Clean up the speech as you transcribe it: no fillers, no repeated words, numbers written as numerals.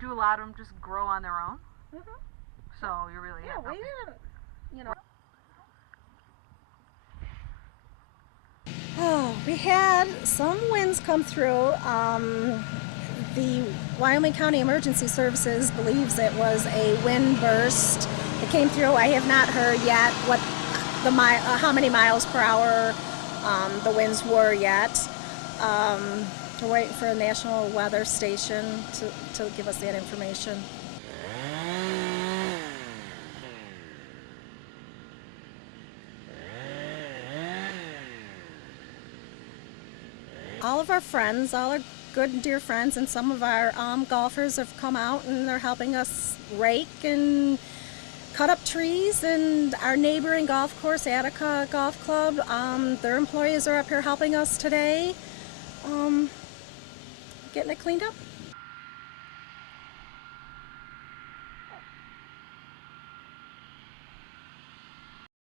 Do a lot of them just grow on their own? Mm-hmm. So you really Yeah, have we didn't, you know. Oh, we had some winds come through. The Wyoming County Emergency Services believes it was a wind burst. It came through. I have not heard yet what the how many miles per hour the winds were yet. We're waiting for a national weather station to give us that information. All of our friends, all our good and dear friends, and some of our golfers have come out and they're helping us rake and cut up trees. And our neighboring golf course, Attica Golf Club, their employees are up here helping us today, getting it cleaned up.